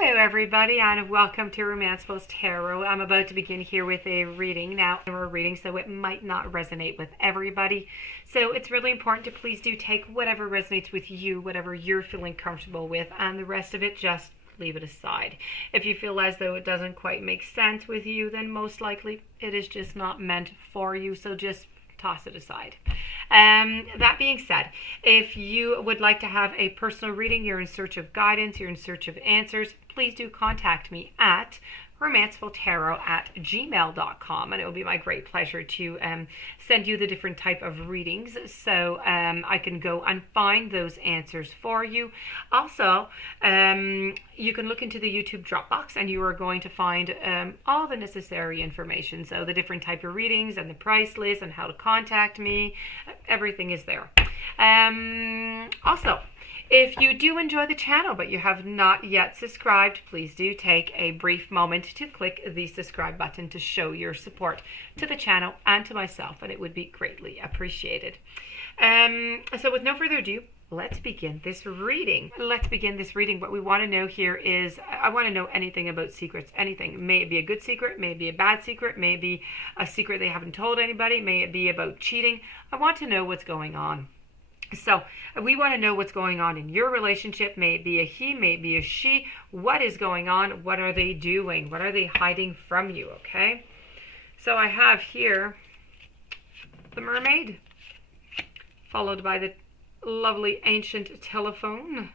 Hello everybody and welcome to Romancefull's Tarot. I'm about to begin here with a reading. Now, we're reading so it might not resonate with everybody. So it's really important to please do take whatever resonates with you, whatever you're feeling comfortable with, and the rest of it just leave it aside. If you feel as though it doesn't quite make sense with you, then most likely it is just not meant for you. So just toss it aside. That being said, if you would like to have a personal reading, you're in search of guidance, you're in search of answers, please do contact me at romancefulltarot@gmail.com, and it will be my great pleasure to send you the different type of readings so I can go and find those answers for you. Also, you can look into the YouTube Dropbox and you are going to find all the necessary information. So the different type of readings and the price list and how to contact me, everything is there. Also, if you do enjoy the channel but you have not yet subscribed, please do take a brief moment to click the subscribe button to show your support to the channel and to myself, and it would be greatly appreciated. So with no further ado, let's begin this reading. What we want to know here is, I want to know anything about secrets, anything. May it be a good secret, may it be a bad secret, may it be a secret they haven't told anybody, may it be about cheating. I want to know what's going on. So we want to know what's going on in your relationship. May it be a he, may it be a she. What is going on? What are they doing? What are they hiding from you? Okay. So I have here the mermaid, followed by the lovely ancient telephone.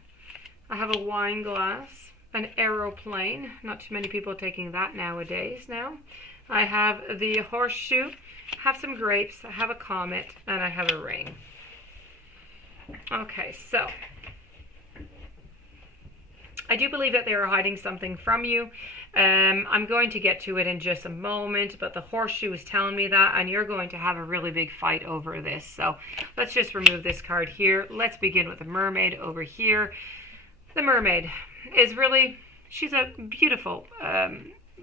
I have a wine glass, an aeroplane. Not too many people taking that nowadays now. I have the horseshoe, have some grapes, I have a comet, and I have a ring. Okay, so I do believe that they are hiding something from you. I'm going to get to it in just a moment, but the horseshoe is telling me that, and you're going to have a really big fight over this. So let's just remove this card here. Let's begin with the mermaid over here. The mermaid is really, she's a beautiful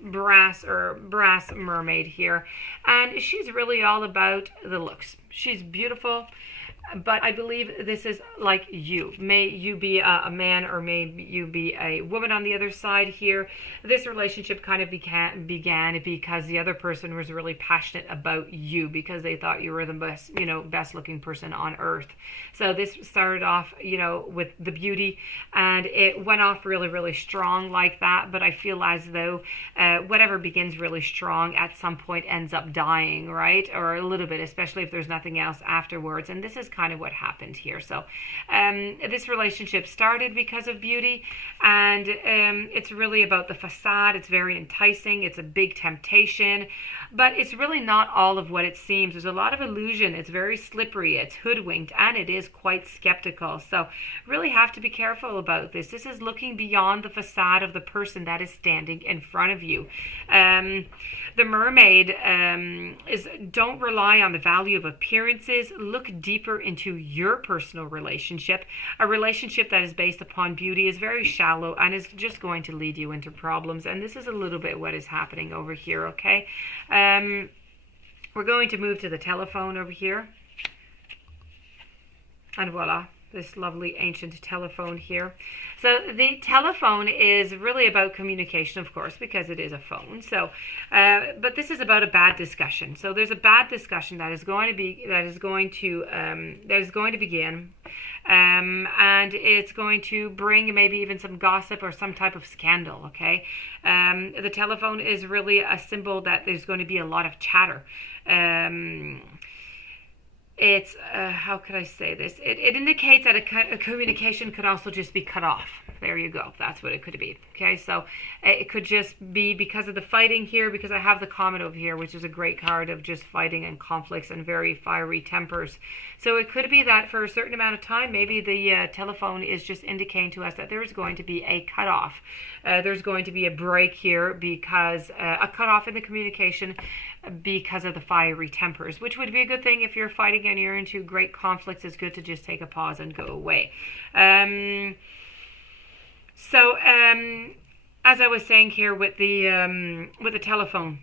brass mermaid here, and she's really all about the looks. She's beautiful. But I believe this is like you. May you be a man, or may you be a woman on the other side here. This relationship kind of began because the other person was really passionate about you, because they thought you were the best, best looking person on earth. So this started off, with the beauty, and it went off really, really strong like that. But I feel as though whatever begins really strong at some point ends up dying, right? Or a little bit, especially if there's nothing else afterwards. And this is kind of what happened here. So this relationship started because of beauty, and it's really about the facade. It's very enticing, it's a big temptation, but it's really not all of what it seems. There's a lot of illusion. It's very slippery, it's hoodwinked, and it is quite skeptical. So really have to be careful about this. This is looking beyond the facade of the person that is standing in front of you. The mermaid is, don't rely on the value of appearances. Look deeper into your personal relationship. A relationship that is based upon beauty is very shallow and is just going to lead you into problems. And this is a little bit what is happening over here, okay? We're going to move to the telephone over here. And voila, this lovely ancient telephone here. So the telephone is really about communication, of course, because it is a phone. So, but this is about a bad discussion. So there's a bad discussion that is going to begin, and it's going to bring maybe even some gossip or some type of scandal. Okay, the telephone is really a symbol that there's going to be a lot of chatter. It's, how could I say this? It indicates that a communication could also just be cut off. There you go. That's what it could be. Okay, so it could just be because of the fighting here, because I have the comet over here, which is a great card of just fighting and conflicts and very fiery tempers. So it could be that for a certain amount of time, maybe the telephone is just indicating to us that there is going to be a cutoff. There's going to be a break here, because a cutoff in the communication because of the fiery tempers, which would be a good thing if you're fighting and you're into great conflicts. It's good to just take a pause and go away. So as I was saying here with the telephone,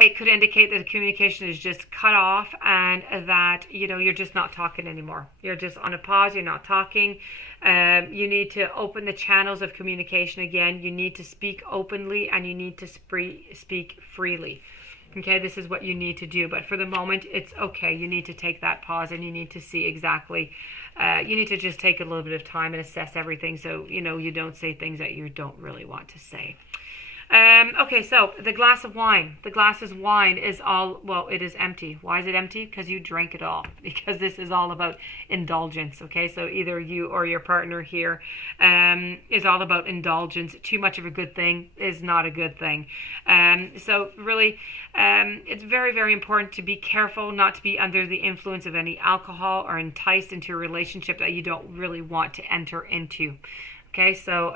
it could indicate that the communication is just cut off, and that, you know, you're just not talking anymore. You're just on a pause. You're not talking. You need to open the channels of communication again. You need to speak openly, and you need to speak freely. Okay, this is what you need to do. But for the moment, it's okay. You need to take that pause, and you need to see exactly, you need to just take a little bit of time and assess everything, so, you know, you don't say things that you don't really want to say. Okay, so the glass of wine. The glass of wine is all, well, it is empty. Why is it empty? Because you drank it all. Because this is all about indulgence, okay? So either you or your partner here is all about indulgence. Too much of a good thing is not a good thing. So really, it's very, very important to be careful not to be under the influence of any alcohol or enticed into a relationship that you don't really want to enter into. Okay, so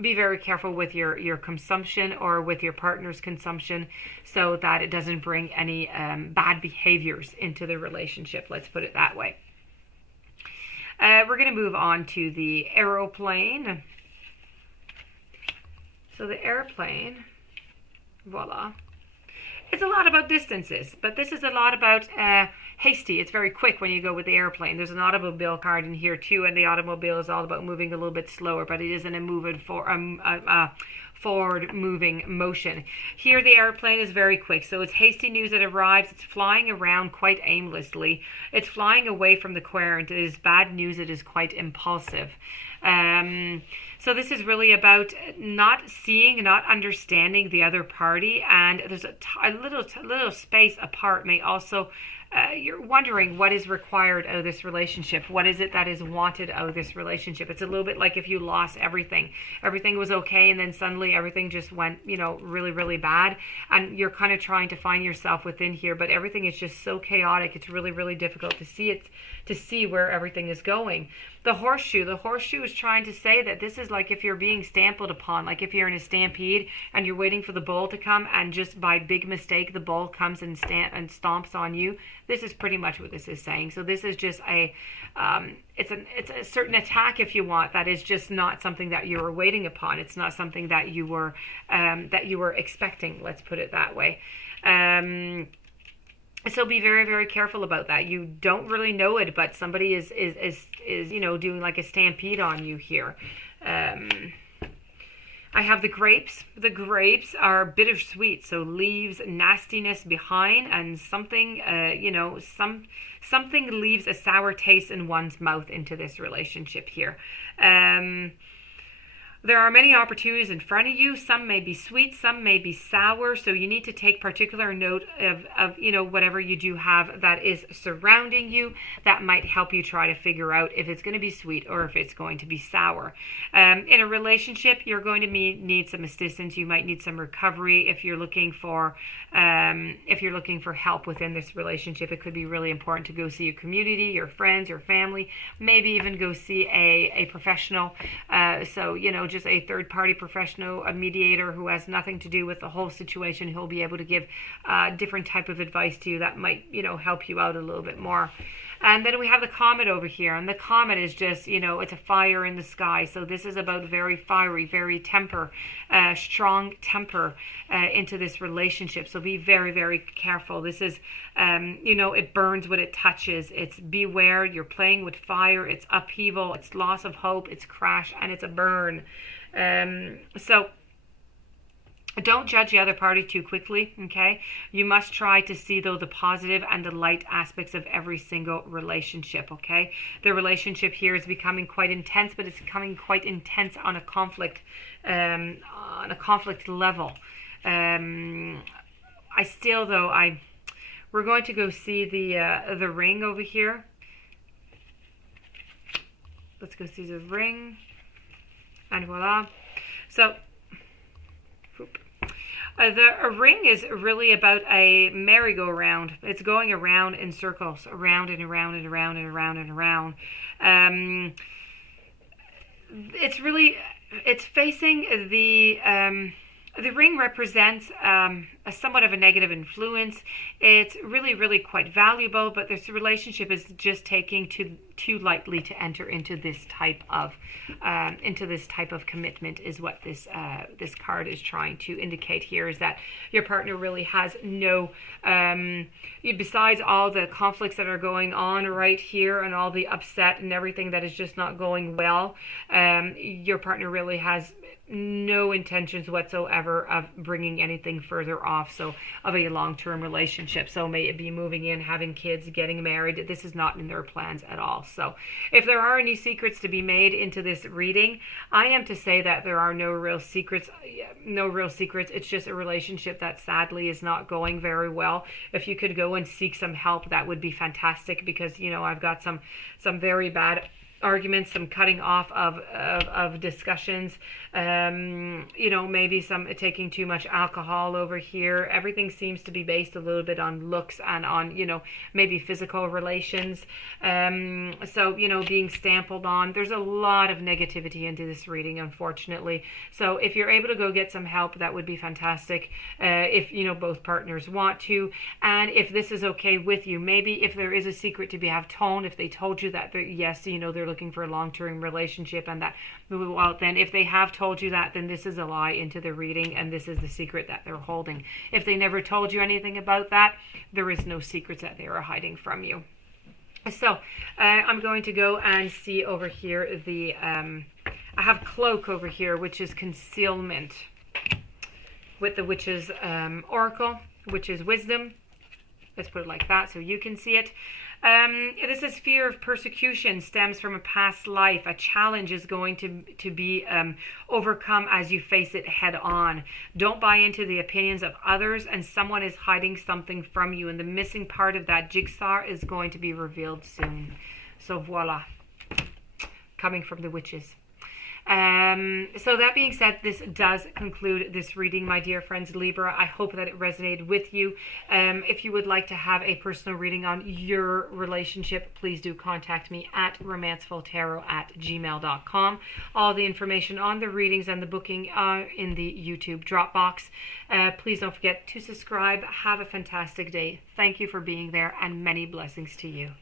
be very careful with your consumption or with your partner's consumption, so that it doesn't bring any bad behaviors into the relationship. Let's put it that way. We're going to move on to the aeroplane. So the airplane, voila. It's a lot about distances, but this is a lot about hasty. It's very quick when you go with the airplane. There's an automobile card in here too, and the automobile is all about moving a little bit slower, but it isn't a forward moving motion. Here the airplane is very quick, so it's hasty news that arrives. It's flying around quite aimlessly. It's flying away from the querent. It is bad news. It is quite impulsive. So this is really about not seeing, not understanding the other party, and there's a little space apart may also, you're wondering what is required out of this relationship. What is it that is wanted out of this relationship? It's a little bit like if you lost everything. Everything was okay, and then suddenly everything just went, you know, really, really bad, and you're kind of trying to find yourself within here, but everything is just so chaotic. It's really, really difficult to see where everything is going. The horseshoe is trying to say that this is like if you're being stampled upon, like if you're in a stampede and you're waiting for the bull to come, and just by big mistake the bull comes and stomps on you. This is pretty much what this is saying. So this is just it's a certain attack, if you want, that is just not something that you were waiting upon. It's not something that you were expecting. Let's put it that way. So be very, very careful about that. You don't really know it, but somebody is you know, doing like a stampede on you here. I have the grapes. The grapes are bittersweet, so leaves nastiness behind, and something, you know, something leaves a sour taste in one's mouth into this relationship here. There are many opportunities in front of you. Some may be sweet, some may be sour. So you need to take particular note of you know, whatever you do have that is surrounding you. That might help you try to figure out if it's going to be sweet or if it's going to be sour. In a relationship, you're going to need some assistance. You might need some recovery if you're looking for help within this relationship. It could be really important to go see your community, your friends, your family, maybe even go see a professional. So, you know, just a third-party professional, a mediator who has nothing to do with the whole situation. He'll be able to give different type of advice to you that might, you know, help you out a little bit more. And then we have the comet over here, and the comet is just, you know, it's a fire in the sky. So this is about very fiery, very strong temper into this relationship. So be very, very careful. This is, you know, it burns what it touches. It's beware. You're playing with fire. It's upheaval. It's loss of hope. It's crash, and it's a burn. So don't judge the other party too quickly, okay? You must try to see, though, the positive and the light aspects of every single relationship, okay? The relationship here is becoming quite intense, but it's becoming quite intense on a conflict level. We're going to go see the ring over here. Let's go see the ring, and voila. So, the ring is really about a merry-go-round. It's going around in circles, around and around and around and around and around. It's facing the The ring represents a somewhat of a negative influence. It's really, really quite valuable, but this relationship is just taking too lightly to enter into this type of commitment. Is what this card is trying to indicate here. Is that your partner really has no, besides all the conflicts that are going on right here and all the upset and everything that is just not going well. Your partner really has no intentions whatsoever of bringing anything further off, so of a long-term relationship. So may it be moving in, having kids, getting married. This is not in their plans at all. So if there are any secrets to be made into this reading, I am to say that there are no real secrets. It's just a relationship that sadly is not going very well. If you could go and seek some help, that would be fantastic, because I've got some very bad arguments, some cutting off of discussions, maybe some taking too much alcohol over here. Everything seems to be based a little bit on looks and on, maybe physical relations. So, being stampled on. There's a lot of negativity into this reading, unfortunately. So if you're able to go get some help, that would be fantastic. If, both partners want to, and if this is okay with you, maybe if there is a secret to be told, if they told you that yes, they're looking for a long-term relationship, and that, well, then if they have told you that, then this is a lie into the reading, and this is the secret that they're holding. If they never told you anything about that, there is no secrets that they are hiding from you. So I'm going to go and see over here I have cloak over here, which is concealment, with the witch's oracle, which is wisdom. Let's put it like that so you can see it. This is fear of persecution stems from a past life. A challenge is going to be overcome as you face it head on. Don't buy into the opinions of others, and someone is hiding something from you, and the missing part of that jigsaw is going to be revealed soon. So voila, coming from the witches. So that being said, this does conclude this reading, my dear friends Libra. I hope that it resonated with you. If you would like to have a personal reading on your relationship, please do contact me at romancefulltarot@gmail.com. All the information on the readings and the booking are in the YouTube Dropbox. Please don't forget to subscribe. Have a fantastic day. Thank you for being there, and many blessings to you.